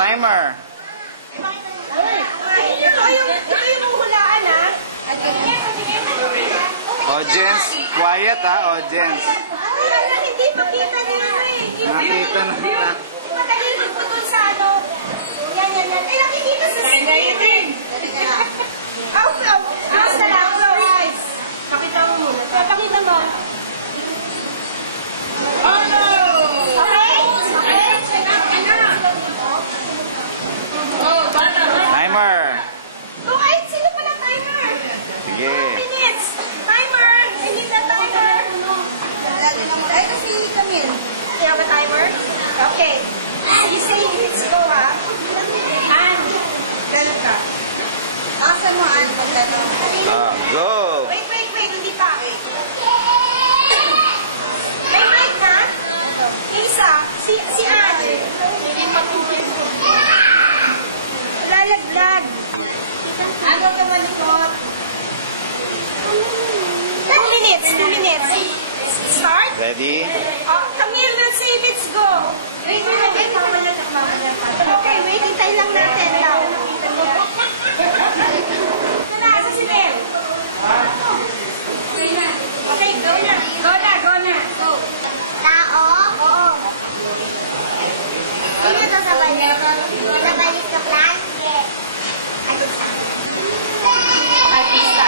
timer. Ito yung huhulaan, ha? Audience, quiet ha, audience. Hindi pakita nila eh. Nakita na nila. Matalilig ko dun sa ano. Yan. Eh, nakikita sa screen. Out. Basta lang, guys. Pakita mo muna. Pakita mo. Oh, no! Okay? Check out ka na. Oh, bata. Timer. Oh, ay, sino pala timer? Sige. 2 minutes. Timer. I need the timer. Ay, kasi Camille. You have a timer? Okay. You say let's go, ha? And, ganun ka. Asan mo, Ann? Go. Wait. Hindi pa. May mic na? Isa. Si Ann. Hindi matuloy. Lalaglag. Ano ka malikot? 2 minutes. Start? Ready? Camille, let's say let's go. Wait. Okay, wait. Hintay lang natin. Nasa si Mel. Okay, go na. Go. Tao? Oo. Sino to sa balik? Sa balik sa plan? Ano sa? Artista.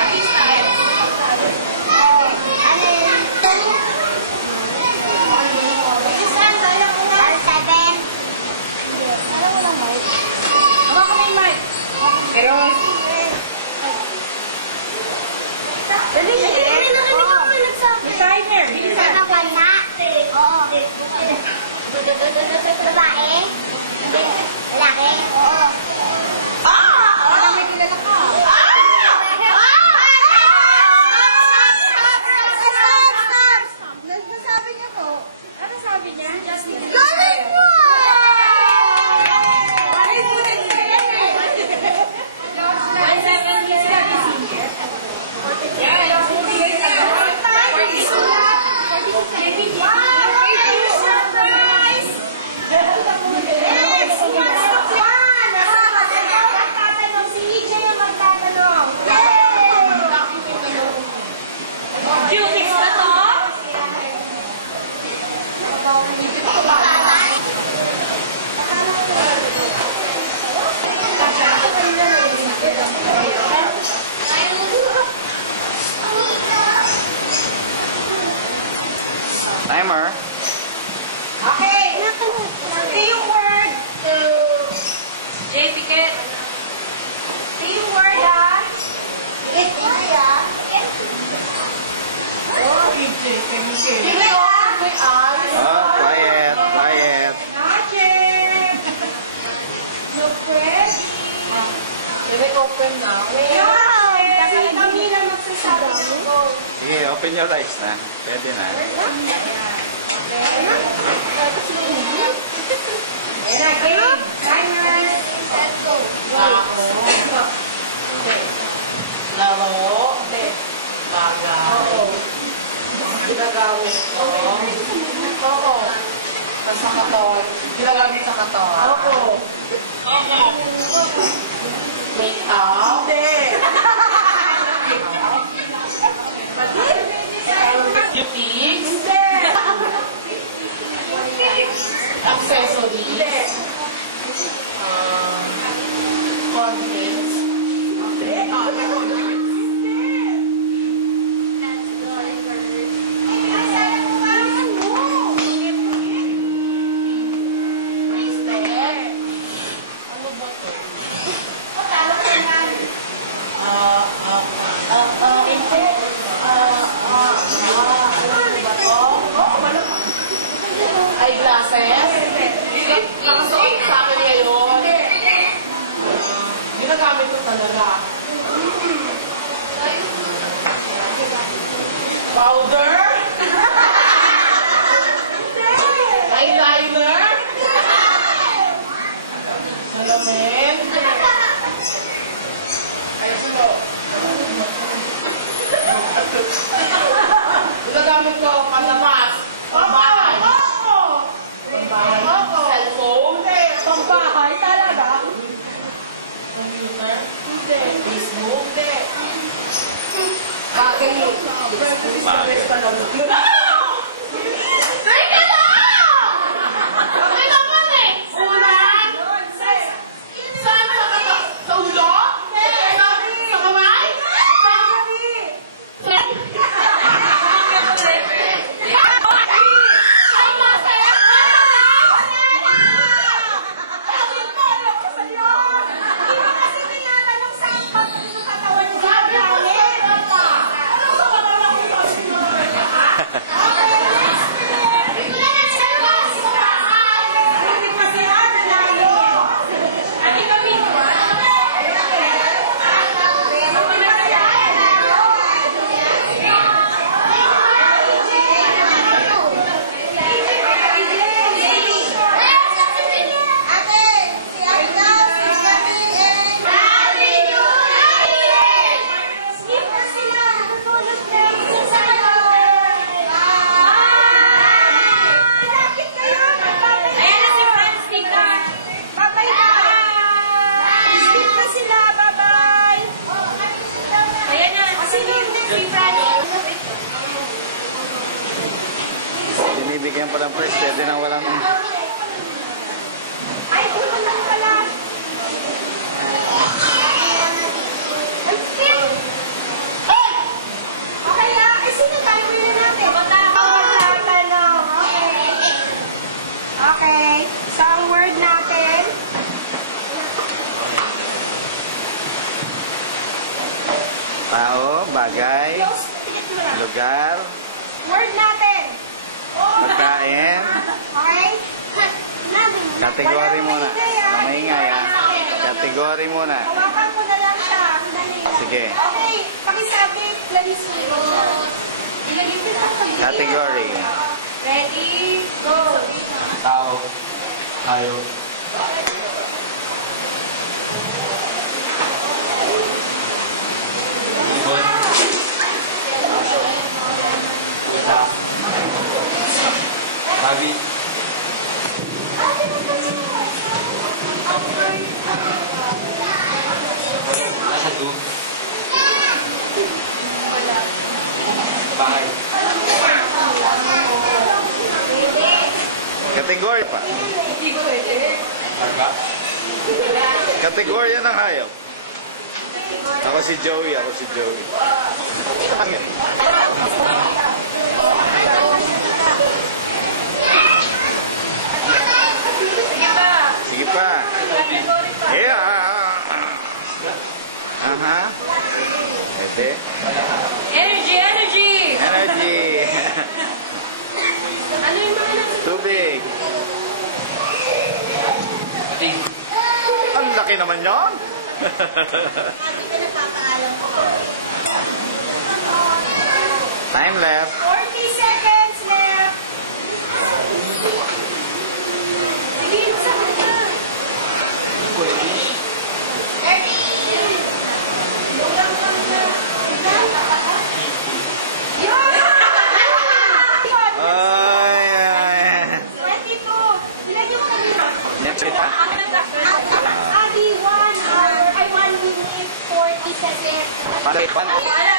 Ano yun? R7? Alam mo lang, Mike? Hawa ko na yung mic. Pero, dali. May timer. Ano ba na? Oo. Babae? Lalaki? Oo. Parang may kilala ka. Ano sabi niya? Galing mo! Timer. Okay. Say yung word. Piket. Say yung word, ha? Quiet. Magic. No press. Open na. Kasi kami lang magsasabi. Sige, open your eyes na. Pwede na. Laro. Bagaw. Ginagawin ko. Oo. Sa katawan. Ginagamit sa katawan. Oo. Make up. You fix. Accessories. Contents. Eyeglasses. Nakasuot sa akin ngayon. Ginagamit ko talaga. Powder. Eyeliner. Salamin. Ginagamit ko panlabas. Pambahay. Cellphone. Pambahay talaga. Facebook, de. Bagay. Bagay. Teka lang! Okay naman eh. Una. Saan sa ulo? Sa kamay? Binibigyan pa ng first, pwede nang walang... Ay, doon lang pala. Okay na. Ay, sino tayo muna natin? Tanong. Okay. Okay. So, ang word natin. Tao, bagay, lugar, Word natin. pagkain, Okay? kategory muna. Maingay ah. Kategory muna. Hawakan mo na lang siya. Sige. Okay. Pakisabi, Clarice. Category. Ready, go. Tao, tayo. Babi. Satu. Bahay. Kategory pa. Kategory yan ng hayop. Ako si Joey, ako si Joey. Sige pa. Yeah. Aha. Pwede. Energy, energy. Energy. Ano yung mga nasa? Tubig. Ang laki naman yan. Time left. 40 seconds left. Sige, sa kanya. Ay, ay. 22. Nilagyan mo kanina. Next pa. Adi, 1 hour, ay 1 minute, 40 seconds. Balik pa. Wala,